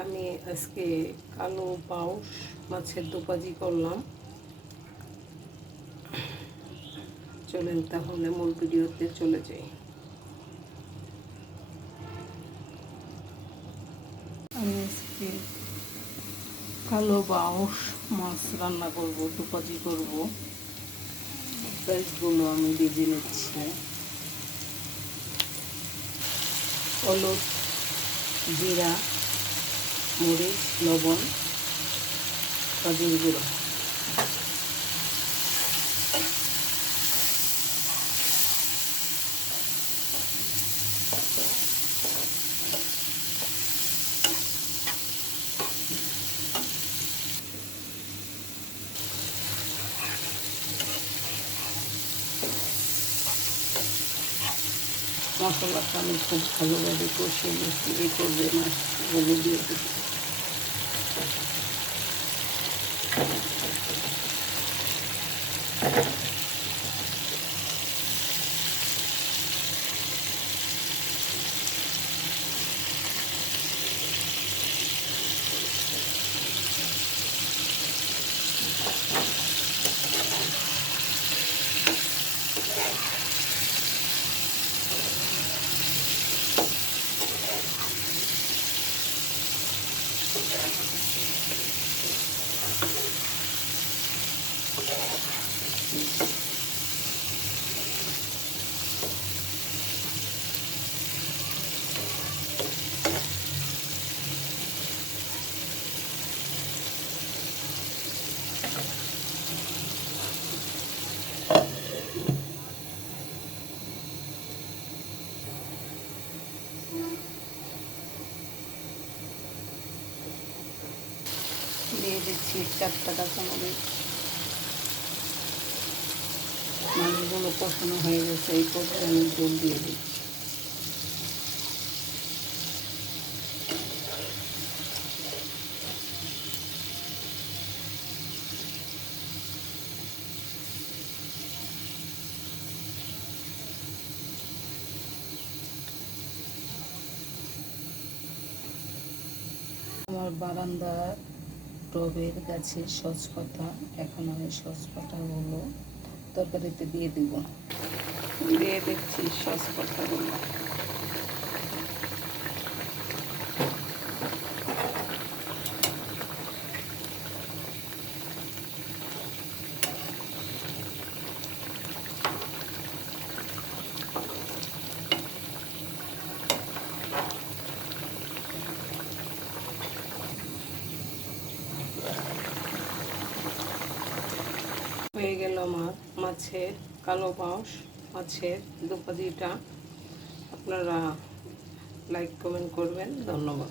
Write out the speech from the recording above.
আমি আজকে কালো পাউস মাছের দোপাজি করলাম। চলেন তাহলে মূল ভিডিওতে চলে যাই। আমি আজকে কালো বাউস মাছ রান্না করব, দুপাজি করব। পেঁয়াজগুলো আমি ভেজে নিচ্ছি। হলুদ, জিরা মরিচ লবণ কাজুর গুঁড়ো। মশলাটা আমি খুব ভালোভাবে কষিয়ে নিচ্ছি এই করবে মাছগুলো দিয়ে দেবো দিয়ে দিচ্ছি চারটা কাঁচামরিচ মাছগুলো কষানো হয়ে গেছে, এই পর্যায়ে আমি জল দিয়ে দিচ্ছি। আমার বারান্দার টবের গাছে সজপাতা এখন আমি সজপাতাগুলো তরকারিতে দিয়ে দিব। দিয়ে দিচ্ছি সজপাতাগুলো হয়ে গেল আমার মাছের কালো পাউস মাছের দুপাদিটা আপনারা লাইক কমেন্ট করবেন। ধন্যবাদ।